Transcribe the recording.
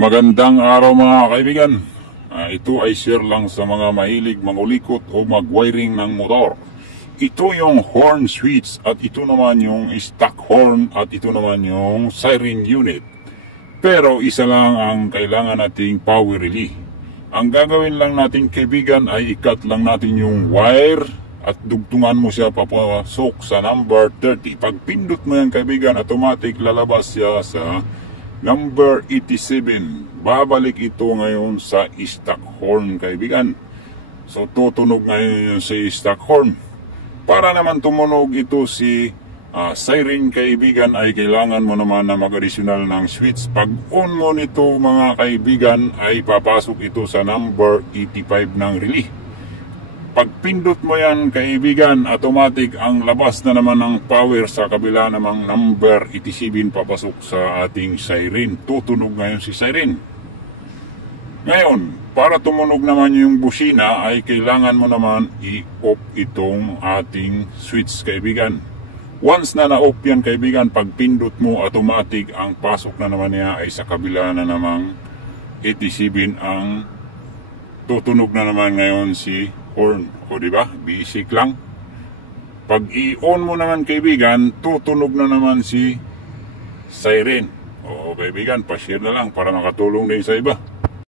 Magandang araw mga kaibigan. Ito ay share lang sa mga mahilig mangulikot o mag-wiring ng motor. Ito yung horn switch at ito naman yung stock horn at ito naman yung siren unit. Pero isa lang ang kailangan nating power relay. Ang gagawin lang natin kaibigan ay ikat lang natin yung wire at dugtungan mo siya papasok sa number 30. Pag pindot mo yan kaibigan, automatic lalabas siya sa number 87. Babalik ito ngayon sa stock horn kaibigan. So tutunog ngayon yung sa stock horn. Para naman tumunog ito si siren kaibigan ay kailangan mo naman na mag-additional ng switch. Pag on mo nito mga kaibigan ay papasok ito sa number 85 ng relay. Pag pindot mo yan kaibigan, automatic ang labas na naman ng power sa kabila namang number 87 papasok sa ating siren. Tutunog ngayon si siren. Ngayon, para tumunog naman yung busina ay kailangan mo naman i-off itong ating switch kaibigan. Once na na-off yan kaibigan, pag pindot mo automatic ang pasok na naman niya ay sa kabila na namang 87 ang tutunog na naman ngayon si horn. O diba? Basic lang. Pag i-on mo naman kaibigan, tutunog na naman si siren. O kaibigan, pa-share na lang para makatulong din sa iba.